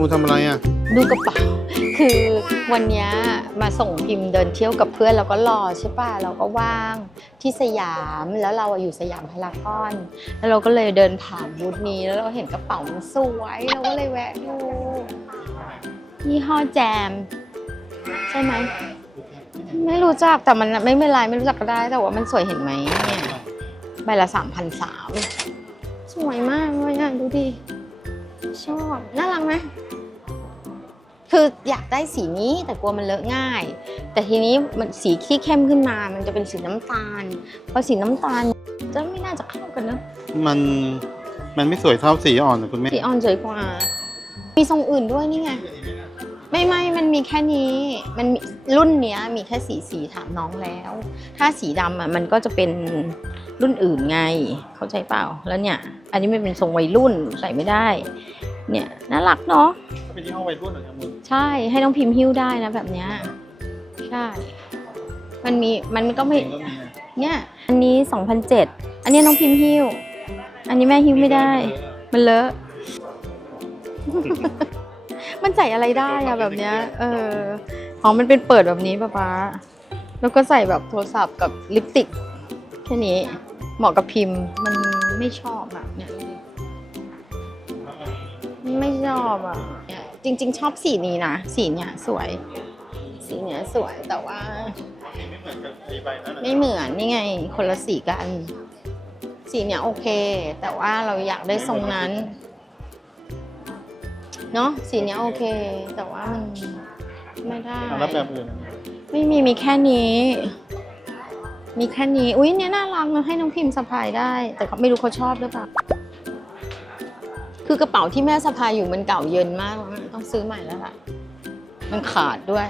คุณทำอะไรอะ ดูกระเป๋า คือวันนี้มาส่งพิมพ์เดินเที่ยวกับเพื่อนเราก็รอใช่ป่ะเราก็ว่างที่สยามแล้วเราอะอยู่สยามพารากอน แล้วเราก็เลยเดินผ่านบูธนี้แล้วเราเห็นกระเป๋ามันสวยเราก็เลยแวะดูยี่ห้อแจม ใช่ไหมไม่รู้จักแต่มันไม่เป็นไรไม่รู้จักก็ได้แต่ว่ามันสวยเห็นไหมเนี่ยใบละสามพันสามสวยมากเลยอะดูดิ ชอบน่ารักไหมคืออยากได้สีนี้แต่กลัวมันเลอะง่าย แต่ทีนี้มันสีที่เข้มขึ้นมา มันจะเป็นสีน้ำตาลพอสีน้ำตาลจะไม่น่าจะเข้ากันนะมันมันไม่สวยเท่าสีอ่อนนะคุณแม่สีอ่อนสวยกว่า มีทรงอื่นด้วยนี่ไง ไม่ไม่มันมีแค่นี้มันมีรุ่นเนี้ยมีแค่สีสีถามน้องแล้ว ถ้าสีดำอะมันก็จะเป็นรุ่นอื่นไง เข้าใจเปล่าแล้วเนี่ย อันนี้มันเป็นทรงวัยรุ่นใส่ไม่ได้ เนี่ยน่ารักเนาะเป็นยี่ห้อวัยรุ่นเหรอครับมึงใช่ให้น้องพิมพ์หิ้วได้นะแบบเนี้ยใช่ มันมีมันก็ไม่ก็มีนะเนี่ย อันนี้2007อันนี้น้องพิมพ์หิ้ว อันนี้แม่หิ้วไม่ได้ มันเลอะ มันใส่อะไรได้อะแบบเนี้ย เอออ๋อมันเป็นเปิดแบบนี้ป้าป๊าแล้วก็ใส่แบบโทรศัพท์กับลิปสติกแค่นี้เหมาะกับพิมพ์ มันไม่ชอบอะเนี่ยดูดิไม่ชอบอะเนี่ยจริง ๆ ชอบสีนี้นะ สีเนี้ยสวย สีเนี้ยสวยแต่ว่า ไม่เหมือนกับไอ้ใบนั้นนะไม่เหมือนนี่ไง คนละสีกัน สีเนี้ยโอเค แต่ว่าเราอยากได้ทรงนั้น เนาะสีเนี้ยโอเค แต่ว่ามันไม่ได้อะแล้วแบบอื่นอะไม่มีมีแค่นี้ มีแค่นี้ อุ้ยเนี่ยน่ารักนะให้น้องพิมพ์สะพายได้ แต่เขาไม่รู้เขาชอบหรือเปล่า คือกระเป๋าที่แม่สะพายอยู่มันเก่าเยินมากแล้วต้องซื้อใหม่แล้วล่ะ มันขาดด้วย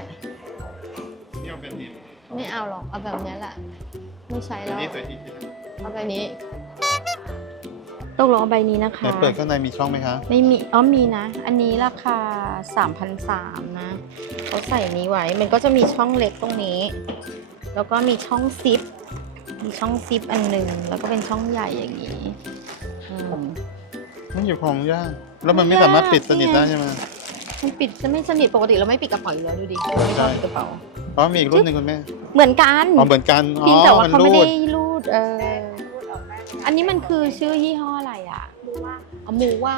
นี่เอาเป็นนี่ไม่เอาหรอก เอาแบบเนี้ยแหละ ไม่ใช้อันแล้ว นี้สวยที่สุดเอาใบนี้ ตกลงเอาใบนี้นะคะ แต่เปิดข้างในมีช่องไหมคะ ไม่มี อ๋อมีนะ อันนี้ราคา3,300นะเขาใส่นี้ไว้ มันก็จะมีช่องเล็กตรงนี้ แล้วก็มีช่องซิป มีช่องซิปอันหนึ่งแล้วก็เป็นช่องใหญ่อย่างนี้อืมมันอยู่ของยากแล้วมันไม่สามารถปิดสนิทได้ใช่ไหมมันปิดจะไม่สนิทปกติเราไม่ปิดกระเป๋าอยู่แล้วดูดิไม่ชอบปิดกระเป๋าเพราะมีอีกรุ่นหนึ่งคุณแม่ เหมือนกัน อ๋อเหมือนกัน อ๋เพียงอแต่ว่ามันเขารูไม่ได้ดรูด เออ อันนี้มันคือชื่อยี่ห้ออะไรอะอ๋อมูว่า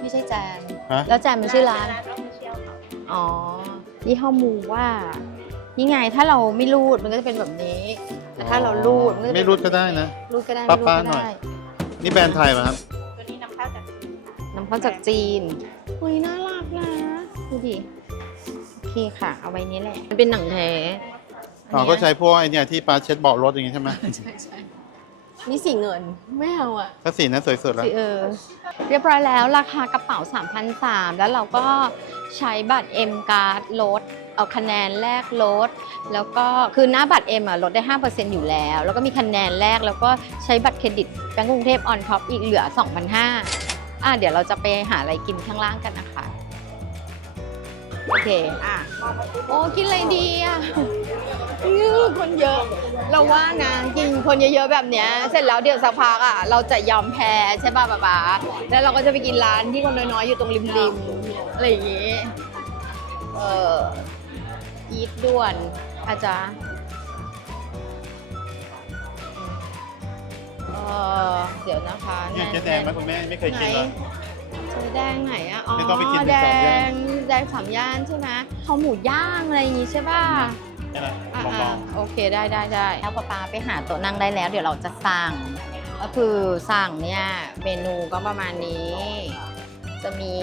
ไม่ใช่แจมฮะ แล้วแจมเป็นชื่อร้าน อ๋อ ยี่ห้อมูว่า นี่ไงถ้าเราไม่รูดมันก็จะเป็นแบบนี้แต่ถ้าเรารูดนก็จะเป็นไม่รูดก็ได้นะ รูดก็ได้ไม่รูดป้าก็ๆหน่อย ได้ นี่แบรนด์ไทยป่ะครับ ตัวนี้นำเข้าจากจีนค่ะนำเข้าจากจีนอุ้ยน่ารักนะ ดูดิ โอเคค่ะ เอาไว้นี้แหละ มันเป็นหนังแท้อ๋อ ก็ใช้พวกไอเนี่ยที่ปลาเช็ดเบาะรถอย่างงี้ใช่ไหม ใช่ใช่ นี่สีเงินไม่เอาอะถ้าสีนั้นสวยสุดแล้วเออ เรียบร้อยแล้วราคากระเป๋า 3,300 แล้วเราก็ใช้บัตร M Card ลด เอาคะแนนแลกลด แล้วก็คือหน้าบัตร M อะลดได้ 5%อยู่แล้ว แล้วก็มีคะแนนแลกแล้วก็ใช้บัตรเครดิตแบงก์กรุงเทพออนท็อปอีกเหลือ 2,500อะเดี๋ยวเราจะไปหาอะไรกินข้างล่างกันนะคะ โอเค อะโอ้กินอะไรดีอะงือคนเยอะ เราว่านะกินคนเยอะๆแบบเนี้ย เสร็จแล้วเดี๋ยวสักพักอะเราจะยอมแพ้ใช่ป่ะป๊าป๊าแล้วเราก็จะไปกินร้านที่คนน้อยๆอยู่ตรงริมๆอะไรอย่างงี้ เอออีทด่วนอาจารย์เออเดี๋ยวนะคะเนี่ยเจ๊แดงไหมคุณแม่ไม่เคยไหนกินเลยเจ๊แดงไหนอะอ๋อไม่ต้องไปกินแดที่สามย่านงแดง สามย่านใช่ไหมเขาหมูย่างอะไรอย่างงี้ใช่ป่ะใช่ไหมอะลองลอะองโอเคได้ได้ได้แล้วป๊าป๊าไปหาโต๊ะนั่งได้แล้ว เดี๋ยวเราจะสั่ง ก็คือสั่งเนี่ยเมนูก็ประมาณนี้ จะมี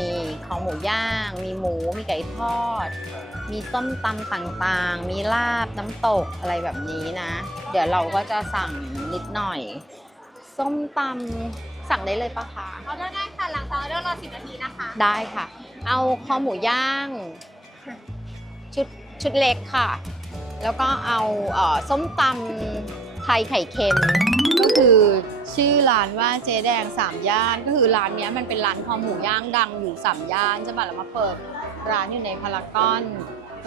ของหมูย่าง มีหมูมีไก่ทอด มีส้มตำต่างๆ มีลาบน้ำตกอะไรแบบนี้นะ เดี๋ยวเราก็จะสั่งนิดหน่อย ส้มตำ สั่งได้เลยปะคะออเดอร์ได้ค่ะหลังจากออเดอร์รอ10นาทีนะคะได้ค่ะ เอาคอหมูย่าง ชุดชุดเล็กค่ะ แล้วก็เอาเอ่อส้มตำไทยไข่เค็ม ก็คือชื่อร้านว่าเจ๊แดงสามย่านก็คือร้านเนี้ยมันเป็นร้านคอหมูย่างดังอยู่สามย่านใช่ปะแล้วมาเปิดร้านอยู่ในพารากอน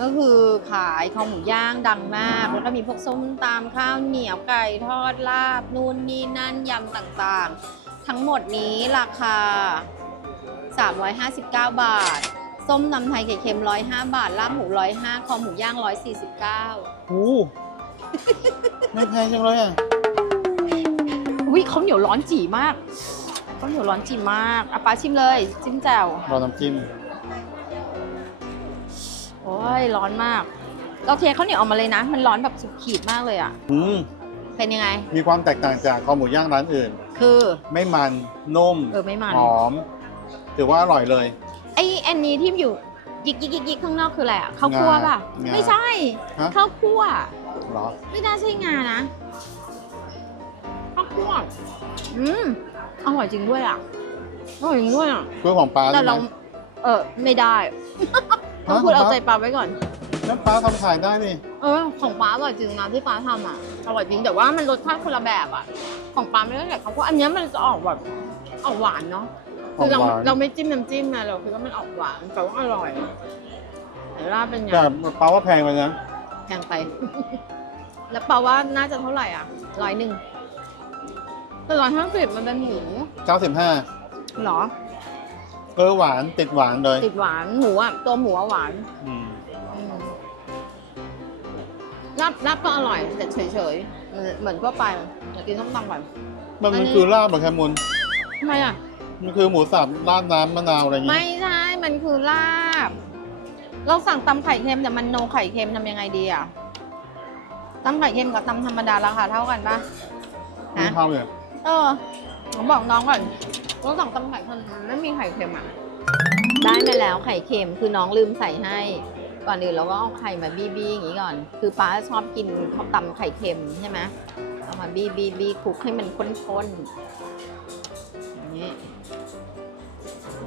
ก็คือขายคอหมูย่างดังมาก แล้วก็มีพวกส้มตำข้าวเหนียวไก่ทอดลาบนู่นนี่นั่นยำต่างๆ ทั้งหมดนี้ราคา 359 บาท ส้มตำไทยไข่เค็มร้อยห้าบาท ลาบหมูร้อยห้าคอหมูย่างร้อยสี่สิบเก้าโอ้ไม่แพงจังเลยอะอุ้ยข้าวเหนียวร้อนจีมากข้าวเหนียวร้อนจีมากอะป้าชิมเลยจิ้มแจ่วรอน้ำจิ้มโอ้ยร้อนมากเราเทข้าวเหนียวออกมาเลยนะ มันร้อนแบบสุดขีดมากเลยอะ อืม เป็นยังไง มีความแตกต่างจากคอหมูย่างร้านอื่น คือ ไม่มันนุ่มเออไม่มัน หอม ถือว่าอร่อยเลย ไอ้อันนี้ที่อยู่ยิกยิกยิกยิกข้างนอกคืออะไรอะข้าวคั่วป่ะ งาไม่ใช่ฮะ ข้าวคั่ว เหรอ ไม่น่าใช่งานะข้าวคั่วอืมอร่อยจริงด้วยอะอร่อยจริงด้วยอะเพื่อของปลาแต่เราใช่ไหมเออไม่ได้ ต้องพูดเอาใจปลาไว้ก่อน น้ำปลาทำขายได้นี่ เออของป้าอร่อยจริงนะที่ป้าทำอะอร่อยจริงแต่ว่ามันรสชาติคนละแบบอะ ของป้าไม่ได้แต่เขาก็อันเนี้ยมันจะออกแบบออกหวานเนาะคือเราออกหวาน เราไม่จิ้มน้ำจิ้มนะเราคือว่ามันออกหวานแต่ว่าอร่อยแต่ว่าเป็นไงแต่ปลาว่าแพงไปนะ แพงไป แล้วป้าว่าน่าจะเท่าไหร่อะร้อยหนึ่งแต่ร้อยห้าสิบมันเป็นหมู95เหรอ เออหวานติดหวานเลยติดหวานหมูอะตัวหมูอะหวาน อืมอืม ลาบลาบก็อร่อยแต่เฉยๆเหมือนเหมือนทั่วไปอยากกินส้มตำก่อน มันอันมันนี้ คือลาบเหรอแคมุนทำไมอะ มันคือหมูสับราดน้ำมะนาวอะไรอย่างงี้ไม่ใช่ มันคือลาบ เราสั่งตำไข่เค็มแต่มันโนไข่เค็มทำยังไงดีอะตำไข่เค็มกับตำธรรมดาราคาเท่ากันปะไม่ฮะเข้าเลยเออผมบอกน้องก่อนเราสั่งตำไข่เค็มมันไม่มีไข่เค็มอะ ได้มาแล้วไข่เค็มคือน้องลืมใส่ให้ ก่อนอื่นเราก็เอาไข่มาบี้บี้อย่างนี้ก่อน คือป้าชอบกินข้าวตำไข่เค็มใช่ไหมเอามาบี้บี้บี้คลุกให้มันข้นๆอย่างนี้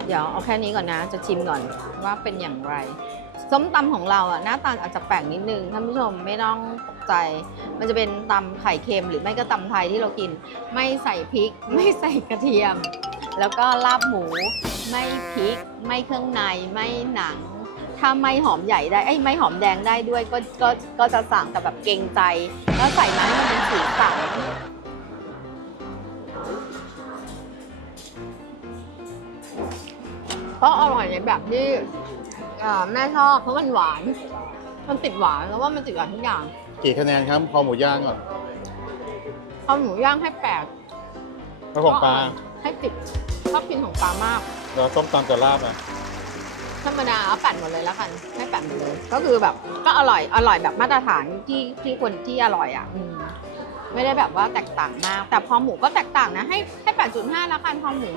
เดี๋ยวเอาแค่นี้ก่อนนะ จะชิมก่อนว่าเป็นอย่างไร ส้มตำของเราอะหน้าตาอาจจะแปลกนิดนึงท่านผู้ชมไม่ต้องตกใจ มันจะเป็นตำไข่เค็มหรือไม่ก็ตำไทยที่เรากิน ไม่ใส่พริก ไม่ใส่กระเทียม แล้วก็ลาบหมู ไม่พริก ไม่เครื่องใน ไม่หนัง ถ้าไม่หอมใหญ่ได้ไอ้ยไม่หอมแดงได้ด้วยก็ก็ก็จะสั่งแต่แบบเกรงใจ แล้วใส่มาให้มันเป็นสีสันก็อร่อยในแบบที่อ่าแม่ชอบเพราะมันหวาน มันติดหวานแล้วว่ามันติดหวานทุกอย่าง กี่คะแนนครับคอหมูย่างก่อนข้าวหมูย่างให้แปดแล้วของปลาให้ติดชอบกินของปลามากแล้วส้มตำกับลาบอะ ธรรมดาเอาแปดหมดเลยแล้วกันให้แปดหมดเลย ก็คือแบบก็อร่อยอร่อยแบบมาตรฐานที่ที่คนที่อร่อยอะอืมไม่ได้แบบว่าแตกต่างมาก แต่พอหมูก็แตกต่างนะให้ให้แปดจุดห้าแล้วกันพอหมู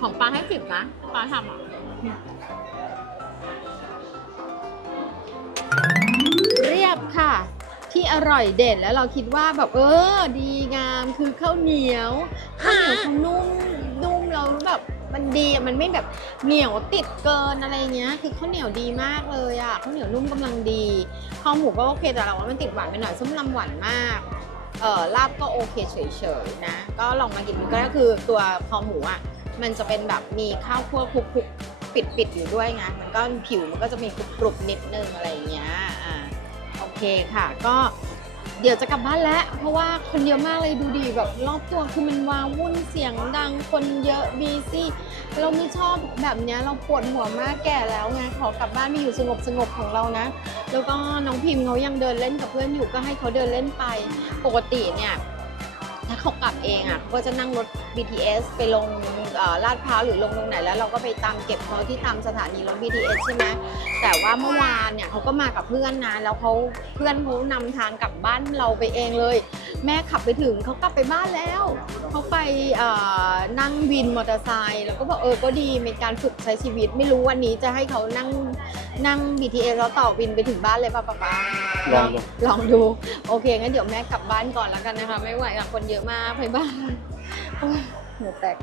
ของปลาให้สิบนะปลาทำอะเรียบค่ะ ที่อร่อยเด็ดแล้วเราคิดว่าแบบเออ ดีงามคือข้าวเหนียวข้าวเหนียวเขานุ่มนุ่มเราแบบ มันดีอะมันไม่แบบเหนียวติดเกินอะไรเงี้ย คือข้าวเหนียวดีมากเลยอะข้าวเหนียวนุ่มกำลังดีข้าวหมูก็โอเคแต่เราว่ามันติดหวานไปหน่อยส้มตำหวานมากเออลาบก็โอเคเฉยๆนะ ก็ลองมากินดูก็คือตัวคอหมูอะมันจะเป็นแบบมีข้าวคั่วคลุกๆปิดๆอยู่ด้วยไงมันก็ผิวมันก็จะมีกรุบๆนิดนึงอะไรเงี้ยอ่าโอเคค่ะ ก็ เดี๋ยวจะกลับบ้านแล้ว เพราะว่าคนเยอะมากเลยดูดีแบบรอบตัวคือมันวาวุ่นเสียงดังคนเยอะบีซี่เราไม่ชอบแบบเนี้ยเราปวดหัวมากแก่แล้วไงขอกลับบ้านไปอยู่สงบสงบของเรานะ แล้วก็น้องพิมพ์เขายังเดินเล่นกับเพื่อนอยู่ก็ให้เขาเดินเล่นไป ปกติเนี่ย ถ้าเขากลับเองอะเขาก็จะนั่งรถ BTS ไปลงเอ่อลาดพร้าวหรือลงตรงไหนแล้วเราก็ไปตามเก็บเขาที่ตามสถานีรถ BTS ใช่ไหมแต่ว่าเมื่อวานเนี่ยเขาก็มากับเพื่อนนะแล้วเขาเพื่อนเขานำทางกลับบ้านเราไปเองเลย แม่ขับไปถึงเขากลับไปบ้านแล้วเขาไปเอ่อนั่งวินมอเตอร์ไซค์แล้วก็บอกเออก็ดีเป็นการฝึกใช้ชีวิตไม่รู้วันนี้จะให้เขานั่งนั่ง BTS แล้วต่อวินไปถึงบ้านเลยป่ะป๊าป๊าลองดูลองดูโอเคงั้นเดี๋ยวแม่กลับบ้านก่อนแล้วกันนะคะ ไม่ไหวค่ะคนเยอะมากไปบ้างเหงื่อแตก